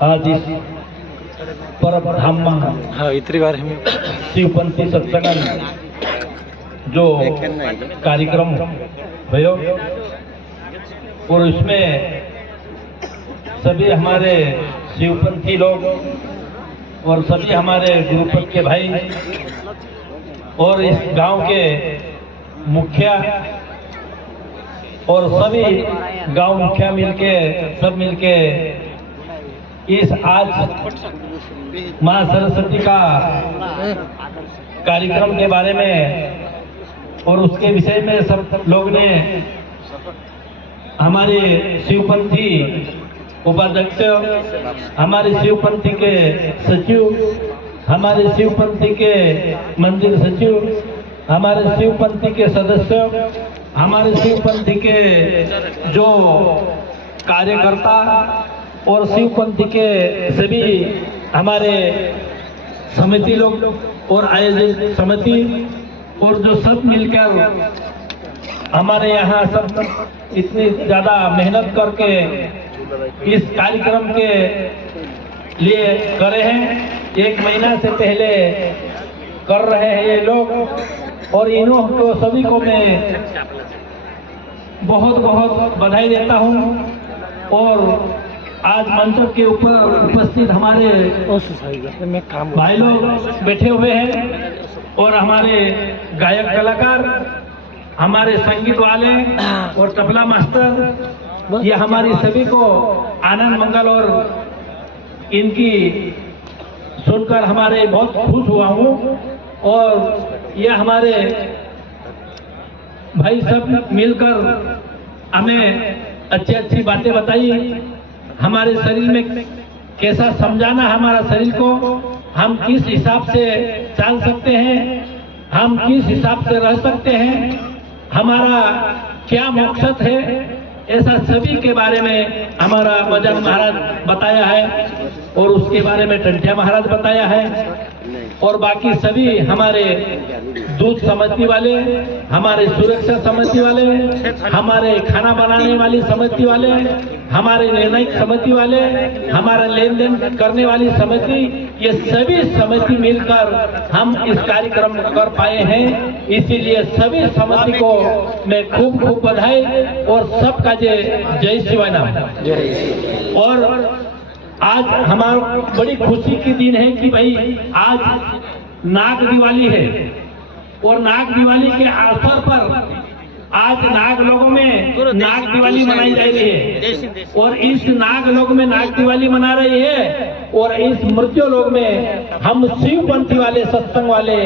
आज इस परम धाम इतनी बार हम शिवपंथी सत्संग जो कार्यक्रम भयो और इसमें सभी हमारे शिवपंथी लोग और सभी हमारे गुरुपद के भाई और इस गांव के मुखिया और सभी गांव मुखिया सब मिलके इस आज मां सरस्वती का कार्यक्रम के बारे में और उसके विषय में सब लोग ने हमारे शिवपंथी उपाध्यक्ष, हमारे शिवपंथी के सचिव, हमारे शिवपंथी के मंदिर सचिव, हमारे शिवपंथी के सदस्य, हमारे शिवपंथी के जो कार्यकर्ता और शिवपंथी के सभी हमारे समिति लोग और आयोजक समिति और जो सब मिलकर हमारे यहाँ सब इतनी ज्यादा मेहनत करके इस कार्यक्रम के लिए करे हैं। 1 महीना से पहले कर रहे हैं ये लोग और इन्हों को सभी को मैं बहुत बहुत बधाई देता हूँ। और आज मंच के ऊपर उपस्थित हमारे भाई लोग बैठे हुए हैं और हमारे गायक कलाकार, हमारे संगीत वाले और तबला मास्टर, ये हमारी सभी को आनंद मंगल और इनकी सुनकर हमारे बहुत खुश हुआ हूँ। और ये हमारे भाई सब मिलकर हमें अच्छी अच्छी बातें बताई, हमारे शरीर में कैसा समझाना, हमारा शरीर को हम किस हिसाब से चल सकते हैं, हम किस हिसाब से रह सकते हैं, हमारा क्या मकसद है, ऐसा सभी के बारे में हमारा मजन महाराज बताया है और उसके बारे में टंटिया महाराज बताया है। और बाकी सभी हमारे दूध समिति वाले, हमारे सुरक्षा समिति वाले, हमारे खाना बनाने वाली समिति वाले, हमारे निर्णायक समिति वाले, हमारा लेन देन करने वाली समिति, ये सभी समिति मिलकर हम इस कार्यक्रम कर पाए हैं। इसीलिए सभी समिति को मैं खूब खूब बधाई और सबका जय शिवाय नाम। और आज हमारा बड़ी खुशी की दिन है कि भाई आज नाग दिवाली है और नाग दिवाली के अवसर पर आज नाग लोगों में नाग दिवाली मनाई जा रही है और इस नाग लोग में नाग दिवाली मना रही है और इस मृत्यु लोग में हम शिवपंथी वाले सत्संग वाले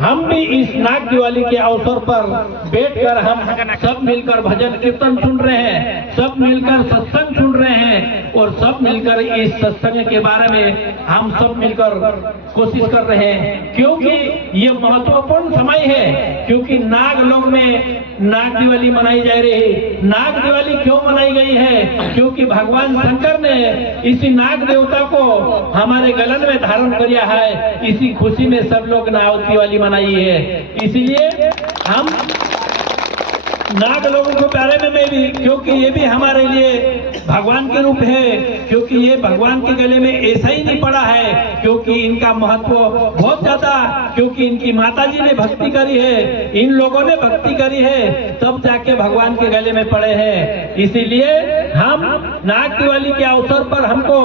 हम भी इस नाग दिवाली के अवसर पर बैठकर हम सब मिलकर भजन कीर्तन सुन रहे हैं, सब मिलकर सत्संग सुन रहे हैं और सब मिलकर इस सत्संग के बारे में हम सब मिलकर कोशिश कर रहे हैं। क्योंकि ये महत्वपूर्ण समय है, क्योंकि नाग लोग में नाग दिवाली मनाई जा रही है। नाग दिवाली क्यों मनाई गई है? क्योंकि भगवान शंकर ने इसी नाग देवता को हमारे गलन में धारण किया है, इसी खुशी में सब लोग नाग दिवाली मनाई है। इसीलिए हम नाग लोगों के बारे में मैं भी, क्योंकि ये भी हमारे लिए भगवान के रूप है, क्योंकि ये भगवान के गले में ऐसा ही नहीं पड़ा है, क्योंकि इनका महत्व बहुत ज्यादा, क्योंकि इनकी माता जी ने भक्ति करी है, इन लोगों ने भक्ति करी है, तब जाके भगवान के गले में पड़े हैं। इसीलिए हम नाग दिवाली के अवसर पर हमको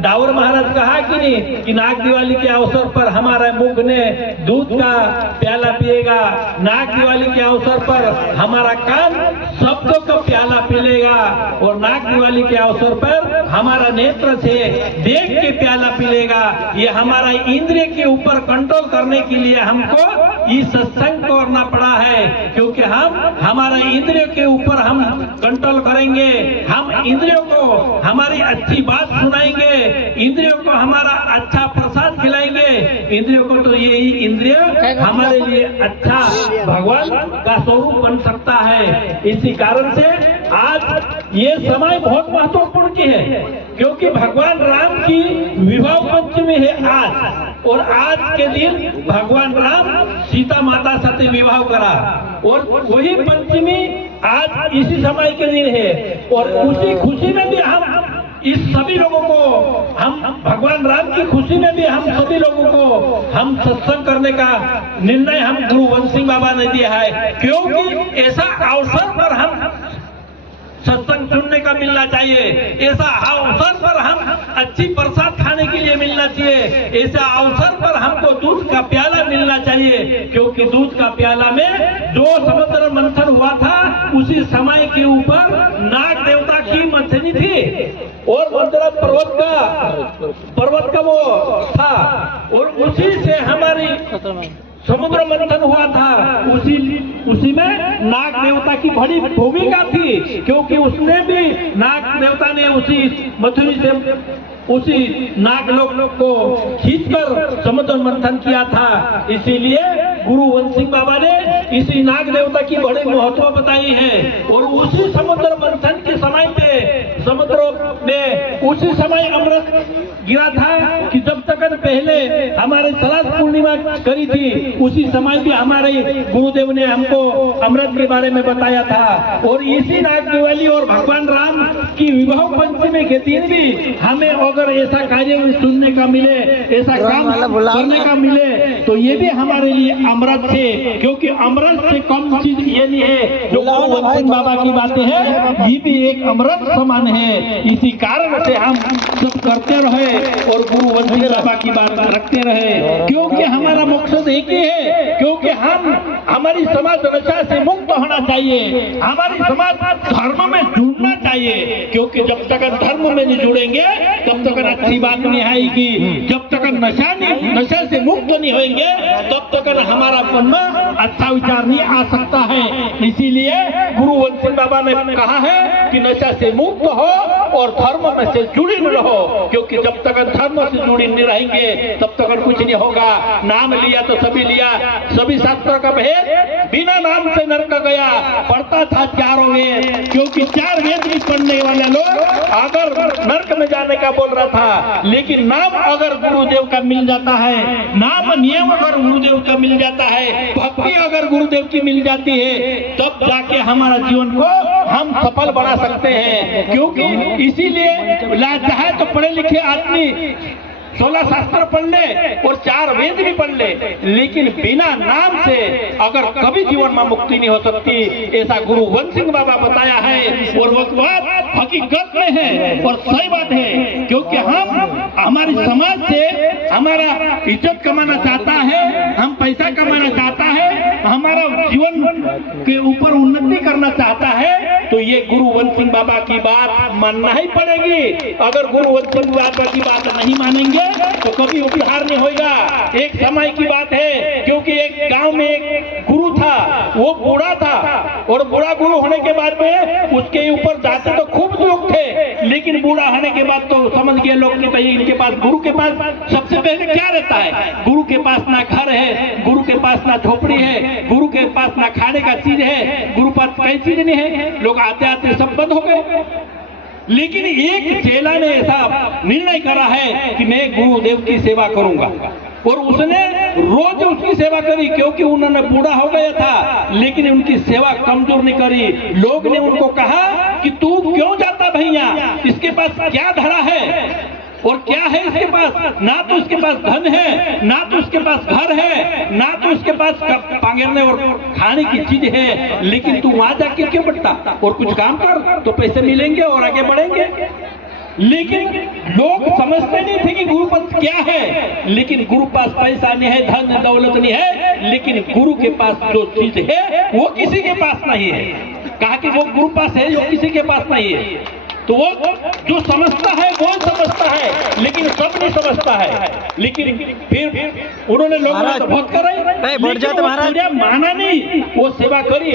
डावर महाराज कहा कि नहीं कि नाग दिवाली के अवसर पर हमारा मुख ने दूध का प्याला पिएगा, नाग दिवाली के अवसर पर हमारा कान शब्दों का प्याला पी लेगा और नाग दिवाली के अवसर पर हमारा नेत्र से देख के प्याला पी लेगा। ये हमारा इंद्रिय के ऊपर कंट्रोल करने के लिए हमको इस सत्संग करना पड़ा है, क्योंकि हम हमारा इंद्रियों के ऊपर हम कंट्रोल करेंगे, हम इंद्रियों को हमारी अच्छी बात सुनाएंगे, इंद्रियों को हमारा अच्छा प्रसाद खिलाएंगे। इंद्रियों को तो यही इंद्रिय हमारे लिए अच्छा भगवान का स्वरूप बन सकता है। इसी कारण से आज ये समय बहुत महत्वपूर्ण की है, क्योंकि भगवान राम की विवाह पंचमी है आज, और आज के दिन भगवान राम सीता माता साथ विवाह करा और वही पंचमी आज इसी समय के दिन है। और उसी खुशी में भी हम इस सभी लोगों को हम भगवान राम की खुशी में भी हम सभी लोगों को हम सत्संग करने का निर्णय हम गुरु वंश सिंह बाबा ने दिया है, क्योंकि ऐसा अवसर पर हम सत्संग सुनने का मिलना चाहिए, ऐसा अवसर पर हम अच्छी प्रसाद खाने के लिए मिलना चाहिए, ऐसा अवसर पर हमको दूध का प्याला मिलना चाहिए, क्योंकि दूध का प्याला में जो समुद्र मंथन हुआ था उसी समय के ऊपर नाग देवता की मंथनी थी और मंदरा पर्वत का वो था और उसी से हमारी समुद्र मंथन हुआ था। उसी में नाग देवता की बड़ी भूमिका थी, क्योंकि उसने भी नाग देवता ने उसी मथुरी से उसी नागलोक को खींचकर समुद्र मंथन किया था। इसीलिए गुरु वंश सिंह बाबा ने इसी नाग देवता की बड़े महत्व बताई है और उसी समुद्र मंथन के समय पे समुद्र में उसी समय अमृत गिरा था कि जब तक पहले हमारे सलाद पूर्णिमा करी थी उसी समय भी हमारे गुरुदेव ने हमको अमृत के बारे में बताया था और इसी नाग दिवाली और भगवान राम की विवाह पंचमी के दिन भी हमें अगर ऐसा कार्य सुनने का मिले, ऐसा काम करने का मिले तो ये भी हमारे लिए अमृत है, क्योंकि अमृत से कम चीज ये नहीं है। जो गुरु वंश सिंह बाबा की बातें हैं ये भी एक अमृत समान है। इसी कारण से हम सब करते रहे और गुरु वंश सिंह बाबा की बात रखते रहे, क्योंकि हमारा मकसद एक ही है, क्योंकि हमारी समाज नशा से मुक्त होना चाहिए, हमारी समाज धर्म में जुड़ना चाहिए, क्योंकि जब तक धर्म में नहीं जुड़ेंगे तब तक अच्छी बात नहीं आएगी, जब तक नशा से मुक्त नहीं होंगे तब तक हमारा मन में अच्छा विचार नहीं आ सकता है। इसीलिए गुरु वंश सिंह बाबा ने कहा है कि नशा से मुक्त हो और धर्म में से जुड़ी रहो, क्योंकि जब तक धर्म से जुड़ी नहीं रहेंगे तब तक कुछ नहीं होगा। नाम लिया तो सभी लिया, सभी शास्त्रों का भेद बिना नाम से नरक गया, पढ़ता था चारों वेद, क्योंकि चार वेद भी पढ़ने वाले लोग अगर नरक में जाने का बोल रहा था, लेकिन नाम अगर गुरुदेव का मिल जाता है, नाम नियम अगर गुरुदेव का मिल जाता है, भक्ति अगर गुरुदेव की मिल जाती है, तब जाके हमारा जीवन को हम सफल बना सकते हैं। क्योंकि इसीलिए चाहे तो पढ़े लिखे आदमी 16 शास्त्र पढ़ ले और 4 वेद भी पढ़ ले, लेकिन बिना नाम से अगर कभी जीवन में मुक्ति नहीं हो सकती, ऐसा गुरु वंश सिंह बाबा बताया है और वो बात हकीकत में है और सही बात है। क्योंकि हम हमारी समाज से हमारा इज्जत कमाना चाहता है, हम पैसा कमाना चाहता है, हमारा जीवन के ऊपर उन्नति करना चाहता है, तो ये गुरु वंश सिंह बाबा की बात मानना ही पड़ेगी। अगर गुरु वंश सिंह बाबा की बात नहीं मानेंगे तो कभी उद्धार नहीं होगा। एक समय की बात है, क्योंकि एक गांव में एक गुरु था, वो बूढ़ा था और बूढ़ा गुरु होने के बाद में उसके ऊपर जाते तो खूब लोग थे, लेकिन बूढ़ा होने के बाद तो समझ गए लोग कि भाई इनके पास गुरु के पास सबसे पहले क्या रहता है, गुरु के पास ना घर है, गुरु के पास ना झोपड़ी है, गुरु के पास ना खाने का चीज है, गुरु पास कई चीज नहीं है, लोग आते आते सब बंद हो गए। लेकिन एक चेला ने ऐसा निर्णय करा है कि मैं गुरुदेव की सेवा करूंगा और उसने रोज उसकी सेवा करी, क्योंकि उन्होंने बूढ़ा हो गया था, लेकिन उनकी सेवा कमजोर नहीं करी। लोग ने उनको कहा कि तू क्यों जाता भैया, इसके पास क्या धरा है और क्या है इसके पास, ना तो उसके पास धन है, ना तो उसके पास घर है, ना तो उसके पास पांगरने और खाने की चीज है, लेकिन तू वहां जाके क्यों बैठता और कुछ काम कर तो पैसे मिलेंगे और आगे बढ़ेंगे। लेकिन लोग समझते नहीं थे कि गुरु पास क्या है, लेकिन गुरु पास पैसा नहीं है, धन दौलत नहीं है, लेकिन गुरु के पास जो चीज है वो किसी के पास नहीं है। कहा कि वो गुरु पास है जो किसी के पास नहीं है, तो वो जो समझता है वो समझता है, लेकिन सब नहीं समझता है। लेकिन फिर उन्होंने लोगों को बहुत कराई, माना नहीं, वो सेवा करी।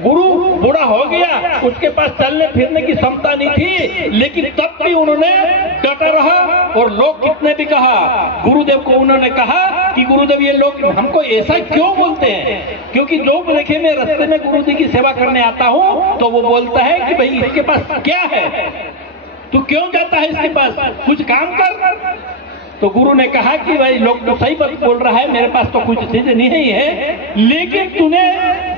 गुरु बूढ़ा हो गया, उसके पास चलने फिरने की क्षमता नहीं थी, लेकिन तब भी उन्होंने डटा रहा और लोग कितने भी कहा, गुरुदेव को उन्होंने कहा कि गुरुदेव ये लोग हमको ऐसा क्यों बोलते हैं, क्योंकि जो देखे मैं रास्ते में गुरु जी की सेवा करने आता हूँ तो वो बोलता है कि भाई इसके पास क्या है, तू क्यों जाता है इसके पास, कुछ काम कर। तो गुरु ने कहा कि भाई लोग तो सही बात बोल रहा है, मेरे पास तो कुछ चीज नहीं है, लेकिन तूने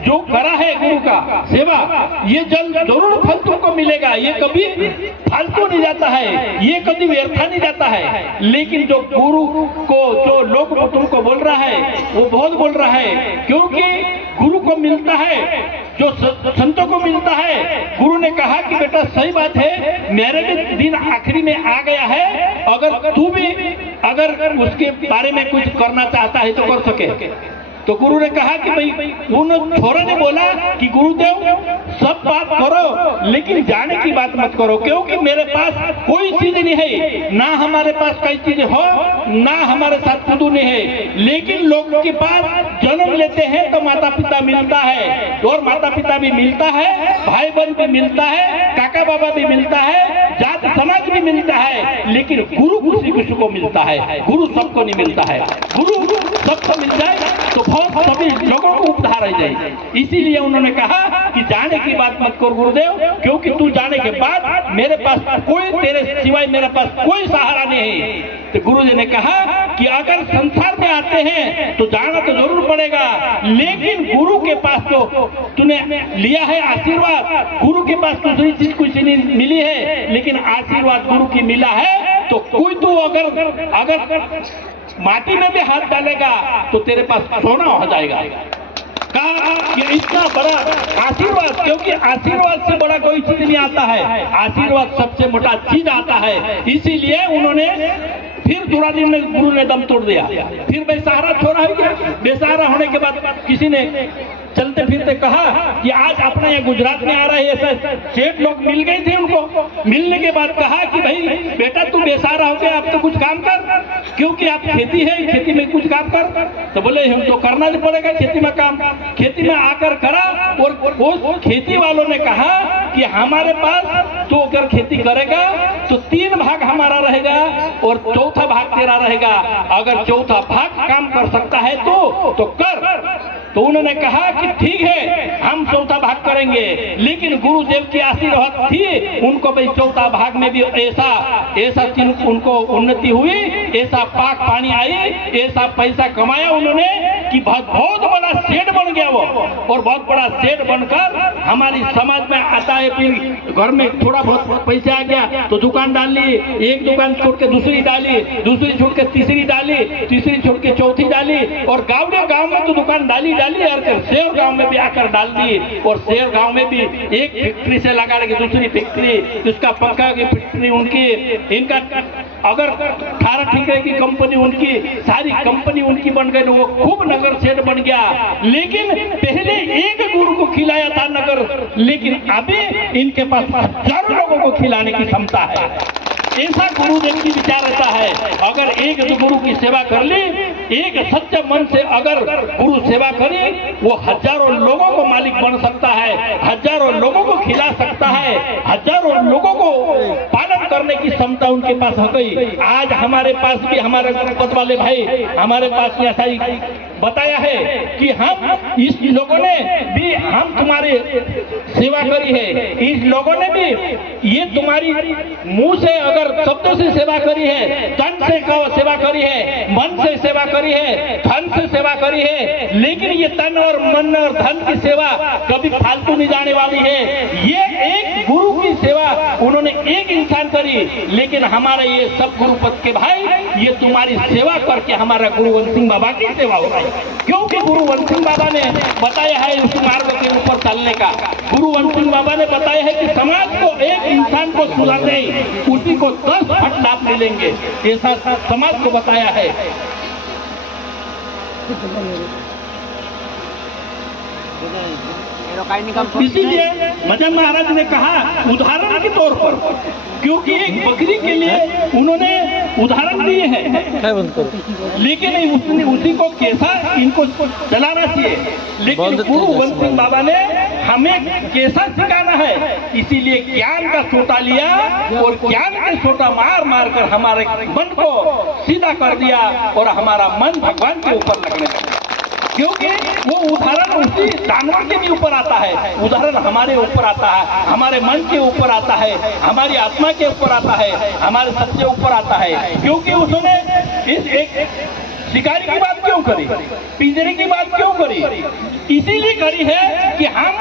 जो करा है गुरु का सेवा, ये जरूर फल तुमको मिलेगा, ये कभी फालतू नहीं जाता है, ये कभी व्यर्थ नहीं जाता है। लेकिन जो गुरु को जो लोग तुमको बोल रहा है वो बहुत बोल रहा है, क्योंकि गुरु को मिलता है जो संतों को मिलता है। गुरु ने कहा कि बेटा सही बात है, मेरे भी दिन आखिरी में आ गया है, अगर तू भी अगर उसके बारे में कुछ करना चाहता है तो कर सके। तो गुरु ने कहा कि भाई उन छोरों ने बोला कि गुरुदेव सब बात करो लेकिन जाने की बात मत करो, क्योंकि मेरे पास कोई चीज नहीं है, ना हमारे पास कई चीजें हो, ना हमारे साथ खुद नहीं है, लेकिन लोगों के पास जन्म लेते हैं तो माता पिता मिलता है, और माता पिता भी मिलता है, भाई बहन भी मिलता है, काका बाबा भी मिलता है, जात समाज भी मिलता है, लेकिन गुरु किसी को मिलता है, गुरु सबको नहीं मिलता है। गुरु सबको मिल जाए तो सभी लोगों को उद्धार हो जाए। इसीलिए उन्होंने कहा कि जाने की बात मत कर गुरुदेव, क्योंकि तू जाने के बाद मेरे पास कोई, तेरे सिवाय मेरे पास कोई सहारा नहीं है। तो गुरु जी ने कहा कि अगर संसार में आते हैं तो जाना तो जरूर पड़ेगा, लेकिन गुरु के पास तो तूने लिया है आशीर्वाद, गुरु के पास दूसरी चीज कुछ नहीं मिली है, लेकिन आशीर्वाद गुरु की मिला है, तो कोई तू अगर माटी में भी हाथ डालेगा तो तेरे पास सोना हो जाएगा। कहा कि इतना बड़ा आशीर्वाद, क्योंकि आशीर्वाद से बड़ा कोई चीज नहीं आता है, आशीर्वाद सबसे मोटा चीज आता है। इसीलिए उन्होंने फिर थोड़ा दिन में गुरु ने दम तोड़ दिया, फिर बेसहारा छोड़ा है क्या। बेसहारा होने के बाद किसी ने चलते फिरते कहा कि आज अपने यहाँ गुजरात में आ रहे ऐसे सेठ लोग मिल गए थे, उनको मिलने के बाद कहा कि भाई बेटा तू बेसहारा हो गया, अब तो कुछ काम कर, क्योंकि आप खेती है, खेती में कुछ काम कर। तो बोले हम तो करना ही पड़ेगा खेती में काम। खेती में आकर करा, और वो खेती वालों ने कहा कि हमारे पास तो अगर खेती करेगा तो 3 भाग हमारा रहेगा और चौथा भाग तेरा रहेगा, अगर चौथा भाग काम कर सकता है तो कर। तो उन्होंने कहा कि ठीक है हम चौथा भाग करेंगे, लेकिन गुरुदेव की आशीर्वाद थी, उनको भाई चौथा भाग में भी ऐसा उनको उन्नति हुई, ऐसा पाक पानी आई, ऐसा पैसा कमाया उन्होंने कि बहुत बड़ा सेठ बन गया वो, और बहुत बड़ा सेठ बनकर हमारी समाज में आता है। फिर घर में थोड़ा बहुत पैसे आ गया तो दुकान डाल ली, एक दुकान छोड़ के दूसरी डाली, दूसरी छोड़ के तीसरी डाली, तीसरी छोड़ के चौथी डाली, और गांव में तो दुकान डाली और शेर गांव में भी आकर डाल दी, और शेर गांव में भी एक फैक्ट्री से लगा के दूसरी फैक्ट्री, उसका पंखा की फैक्ट्री उनकी, इनका अगर 18 ठीकरे की कंपनी उनकी, सारी कंपनी उनकी बन गई, वो खूब नगर सेठ बन गया। लेकिन पहले एक गुरु को खिलाया था नगर, लेकिन अभी इनके पास हजारों लोगों को खिलाने की क्षमता है। ऐसा गुरुदेव की विचार रहता है। अगर एक जो गुरु की सेवा कर ली, एक सच्चे मन से अगर गुरु सेवा करे, वो हजारों लोगों को मालिक बन सकता है, हजारों लोगों को खिला सकता है, हजारों लोगों को पालन करने की क्षमता उनके पास हो गई। आज हमारे पास भी हमारे पद वाले भाई हमारे पास ऐसा ही बताया है कि हम इस लोगों ने भी हम तुम्हारी सेवा करी है, इस लोगों ने भी ये तुम्हारी मुंह से अगर शब्दों से सेवा करी है, तन से सेवा करी है, मन से सेवा करी है, धन से सेवा करी है, लेकिन ये तन और मन और धन की सेवा कभी फालतू नहीं जाने वाली है। ये एक गुरु की सेवा उन्होंने एक इंसान करी, लेकिन हमारे ये सब गुरु पद के भाई ये तुम्हारी सेवा करके हमारा गुरु वंश सिंह बाबा की सेवा होगा, क्योंकि गुरु वंश सिंह बाबा ने बताया है उस मार्ग के ऊपर चलने का। गुरु वंश सिंह बाबा ने बताया है कि समाज को एक इंसान को सुधार नहीं, उसी को 10 फट लाभ मिलेंगे, ऐसा समाज को बताया है। इसीलिए मदन महाराज ने कहा उदाहरण के तौर पर, क्योंकि एक बकरी के लिए उन्होंने उदाहरण दिए हैं, लेकिन उसी को कैसा इनको चलाना चाहिए, लेकिन गुरु वंश सिंह बाबा ने हमें कैसा सिखाना है, इसीलिए ज्ञान का सोटा लिया और ज्ञान के सोटा मार कर हमारे मन को सीधा कर दिया और हमारा मन भगवान के ऊपर लगने लगा। क्योंकि वो उदाहरण उसी जानवर के भी ऊपर आता है, उदाहरण हमारे ऊपर आता है, हमारे मन के ऊपर आता है, हमारी आत्मा के ऊपर आता है, हमारे सत्य ऊपर आता है। क्योंकि उसने इस एक शिकारी की बात क्यों करी, पिंजरे की बात क्यों करी? इसीलिए करी है कि हम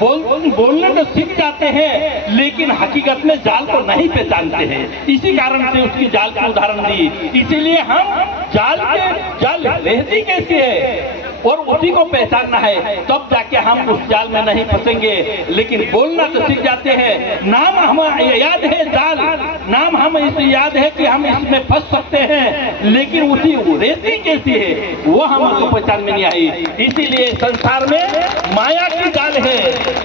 बोलने तो सीख जाते हैं लेकिन हकीकत में जाल को नहीं पहचानते हैं। इसी कारण से उसकी जाल का उदाहरण दी। इसीलिए हम जाल रहती कैसी है और उसी को पहचानना है, तब जाके हम उस जाल में नहीं फंसेंगे। लेकिन बोलना तो सीख जाते हैं, नाम हमें याद है जाल, नाम हमें इसे याद है कि हम इसमें फंस सकते हैं, लेकिन उसी रेती कैसी है वो हमको पहचान में नहीं आई। इसीलिए संसार में माया की जाल है,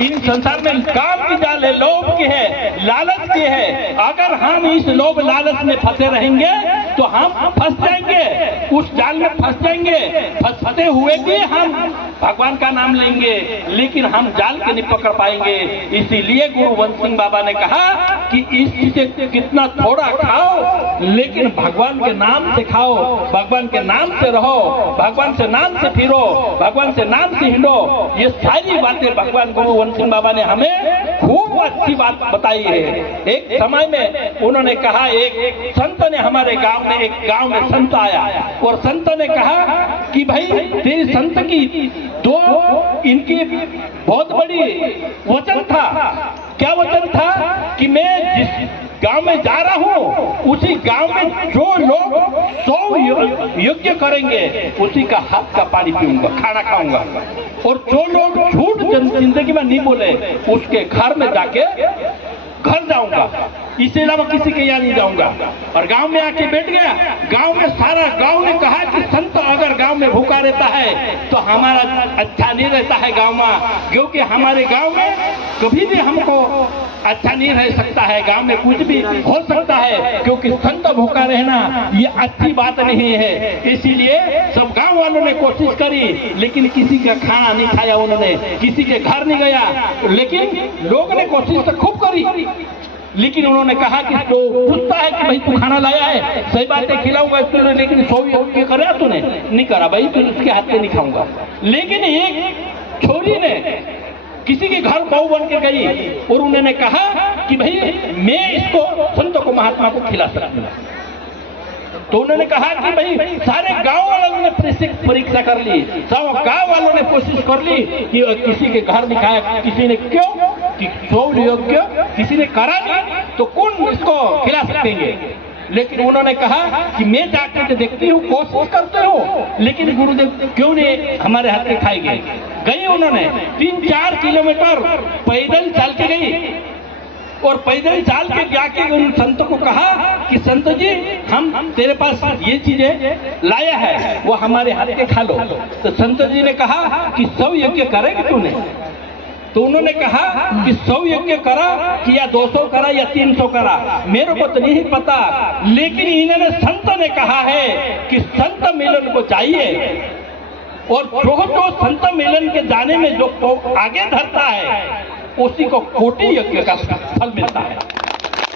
इन संसार में काम की जाल है, लोभ की है, लालच की है। अगर हम इस लोभ लालच में फंसे रहेंगे तो हम फंस जाएंगे, उस जाल में फंस जाएंगे। फंसते हुए भी हम भगवान का नाम लेंगे लेकिन हम जाल के नहीं पकड़ पाएंगे। इसीलिए गुरु वंश सिंह बाबा ने कहा कि इससे कितना थोड़ा खाओ लेकिन भगवान के नाम से खाओ, भगवान के नाम से रहो, भगवान से नाम से फिरो, भगवान से नाम से हिंडो। ये सारी बातें भगवान गुरु वंश सिंह बाबा ने हमें खूब अच्छी बात बताई है। एक समय में उन्होंने कहा, एक संत ने हमारे गांव में, एक गांव में संत आया और संत ने कहा कि भाई तेरी संत की दो इनकी बहुत बड़ी वचन था। क्या वचन था? कि मैं जिस गांव में जा रहा हूं उसी गांव में जो लोग 100 यज्ञ करेंगे उसी का हाथ का पानी पीऊंगा, खाना खाऊंगा, और जो लोग झूठ जिंदगी में नहीं बोले उसके घर में जाके घर जाऊंगा, इससे अलावा किसी के यहाँ नहीं जाऊंगा। और गांव में आके बैठ गया। गांव में सारा गांव ने कहा कि संत अगर गांव में भूखा रहता है तो हमारा अच्छा नहीं रहता है गांव में, क्योंकि हमारे गांव में कभी भी हमको अच्छा नहीं रह सकता है, गांव में कुछ भी हो सकता है, क्योंकि संत भूखा रहना ये अच्छी बात नहीं है। इसीलिए सब गांव वालों ने कोशिश करी लेकिन किसी का खाना नहीं खाया, उन्होंने किसी के घर नहीं गया, लेकिन लोग ने कोशिश तो खूब करी। लेकिन उन्होंने कहा कि तो पूछता है कि भाई तू खाना लाया है, सही बात है खिलाऊंगा इसको, लेकिन 100 यज्ञ करा तूने? नहीं करा भाई, तो उसके हाथ में नहीं खाऊंगा। लेकिन एक छोरी ने किसी के घर बहू बन के गई और उन्होंने कहा कि भाई मैं इसको संतों को, महात्मा को खिला सकती हूँ। तो उन्होंने कहा कि भाई सारे गांव वालों ने परीक्षा कर ली, सब गांव वालों ने कोशिश कर ली कि किसी के घर दिखाया, किसी ने क्यों कि 100 यज्ञ किसी ने करा नहीं तो कौन इसको खिला सकेंगे। लेकिन उन्होंने कहा कि मैं जाकर देखती हूँ, कोशिश करते हूँ, लेकिन गुरुदेव क्यों नहीं हमारे हाथ में खाएंगे। गई उन्होंने 3-4 किलोमीटर पैदल चल के गई और पैदल चाल के जाके उन संत को कहा कि संत जी हम तेरे पास ये चीजें लाया है वो हमारे हाथ के खा लो। तो संत जी ने कहा कि 100 यज्ञ करेंगे तूने? तो उन्होंने कहा कि 100 यज्ञ करा कि या 200 करा या 300 करा, मेरे को तो नहीं पता, लेकिन इन्होंने संत ने कहा है कि संत मिलन को चाहिए और जो संत मिलन के जाने में जो आगे धरता है उसी को कोटि यज्ञ का फल मिलता है,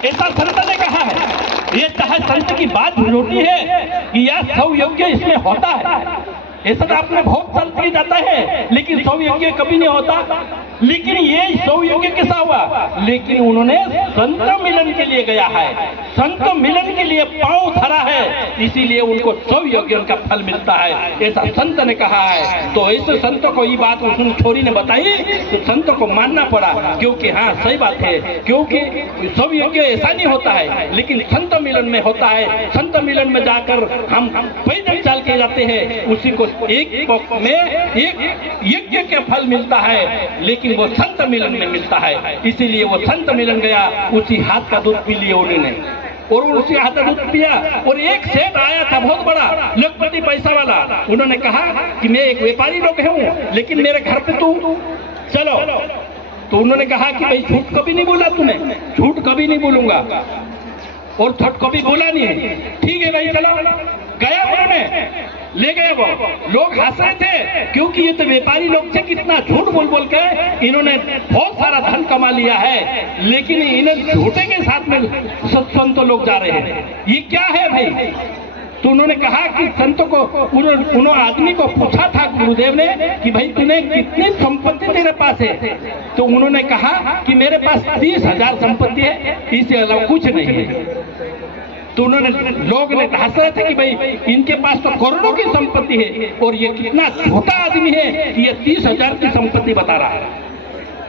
ऐसा संत ने कहा है। ये चाहे संत की बात झूठी है कि यह 100 यज्ञ इसमें होता है, ऐसा तो आपने बहुत संत की जाता है, लेकिन 100 यज्ञ कभी नहीं होता। लेकिन ये 100 यज्ञ कैसा हुआ? लेकिन उन्होंने संत मिलन के लिए गया है, संत मिलन के लिए पांव धरा है, इसीलिए उनको 100 यज्ञ का फल मिलता है, ऐसा संत ने कहा है। तो ऐसे संत को ये बात उस छोरी ने बताई तो संत को मानना पड़ा, क्योंकि हाँ सही बात है, क्योंकि 100 यज्ञ ऐसा नहीं होता है, लेकिन संत मिलन में होता है। संत मिलन में जाकर हम पैदल चल के जाते हैं, उसी को एक में एक यज्ञ का फल मिलता है, लेकिन वो संत मिलन में मिलता है। इसीलिए वो संत मिलन गया, उसी हाथ का दूध पी लिया उन्होंने और उसी हाथ का दूध पिया। और एक सेठ आया था बहुत बड़ा लखपति पैसा वाला, उन्होंने कहा कि मैं एक व्यापारी लोग हूँ लेकिन मेरे घर पे तू चलो। तो उन्होंने कहा कि भाई झूठ कभी नहीं बोला तूने? झूठ कभी नहीं बोलूंगा और झूठ कभी बोला नहीं है। ठीक है भाई चलो। गया उन्होंने, ले गए। वो लोग हंस रहे थे क्योंकि ये तो व्यापारी लोग थे, कितना झूठ बोल बोल के इन्होंने बहुत सारा धन कमा लिया है, लेकिन इन्हें झूठे के साथ में सत्संग तो लोग जा रहे हैं। ये क्या है भाई? तो उन्होंने कहा कि संतों को उन्होंने आदमी को पूछा था गुरुदेव ने कि भाई तूने कितनी संपत्ति तेरे पास है? तो उन्होंने कहा कि मेरे पास 30,000 संपत्ति है, इससे अलावा कुछ नहीं है। तो उन्होंने लोग ने हंस रहे थे कि भाई इनके पास तो करोड़ों की संपत्ति है और ये कितना छोटा आदमी है कि ये 30,000 की संपत्ति बता रहा है।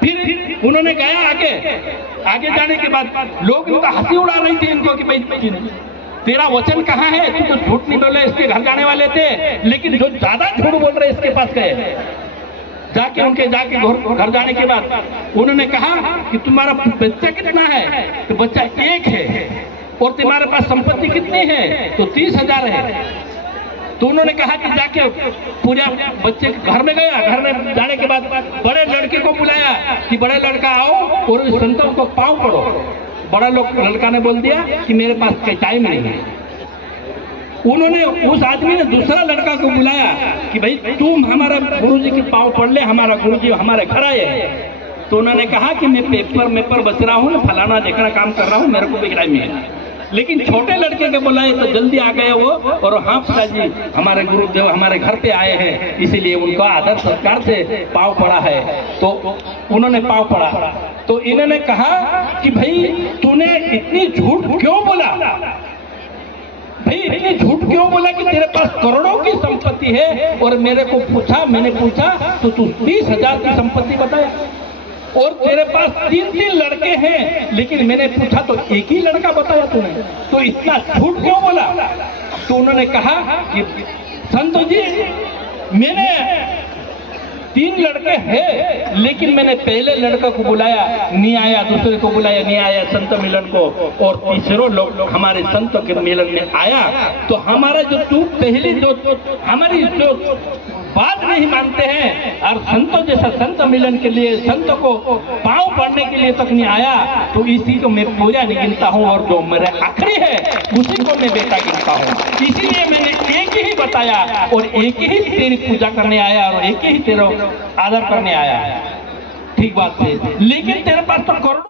फिर उन्होंने गया आगे जाने के बाद लोग इनका हंसी उड़ा रही थी इनको कि भाई तेरा वचन कहाँ है, तू तो झूठ नहीं बोले, इसके घर जाने वाले थे, लेकिन जो ज्यादा झूठ बोल रहे इसके पास गए। जाके घर जाने के बाद उन्होंने कहा कि तुम्हारा बच्चा कितना है? तो बच्चा एक है। और तुम्हारे पास संपत्ति कितनी है? तो 30,000 है। तो उन्होंने कहा कि जाके पूजा बच्चे घर में गया। घर में जाने के बाद बड़े लड़के को बुलाया कि बड़े लड़का आओ और उस संतों को पाँव पड़ो। बड़ा लड़का ने बोल दिया कि मेरे पास कोई टाइम नहीं है। उन्होंने उस आदमी ने दूसरा लड़का को बुलाया कि भाई तुम हमारा गुरुजी के पाँव पड़ ले, हमारा गुरुजी हमारे घर आए हैं। तो उन्होंने कहा कि मैं पेपर बच रहा हूँ, फलाना देखना काम कर रहा हूँ, मेरे को भी टाइम नहीं है। लेकिन छोटे लड़के के बुलाए तो जल्दी आ गए वो, और हाँ पिताजी हमारे गुरुदेव हमारे घर पे आए हैं, इसीलिए उनका आदर सत्कार से पाँव पड़ा है। तो उन्होंने पाँव पड़ा। तो इन्होंने कहा कि भाई तूने इतनी झूठ क्यों बोला? भाई इतनी झूठ क्यों बोला कि तेरे पास करोड़ों की संपत्ति है और मैंने पूछा तो तू 30,000 की संपत्ति बताया, और तेरे पास 3 लड़के हैं, लेकिन मैंने पूछा तो एक ही लड़का बताया तूने, तो इतना झूठ क्यों बोला? तो उन्होंने कहा कि संतो जी मैंने 3 लड़के हैं, लेकिन मैंने पहले लड़का को बुलाया नहीं आया, दूसरे को बुलाया नहीं आया संत मिलन को, और तीसरे लोग हमारे संत के मिलन में आया। तो हमारा जो तू पहली जो हमारी जो बात नहीं मानते हैं और संतों जैसा संत मिलन के लिए संत को पाँव पड़ने के लिए तक नहीं आया, तो इसी को मैं पूजा नहीं गिनता हूँ, और जो मेरे आखिरी है उसी को मैं बेटा गिनता हूँ। इसीलिए मैंने एक ही बताया और एक ही तेरी पूजा करने आया और एक ही तेरा आदर करने आया। ठीक बात है, लेकिन तेरे पास तो करोड़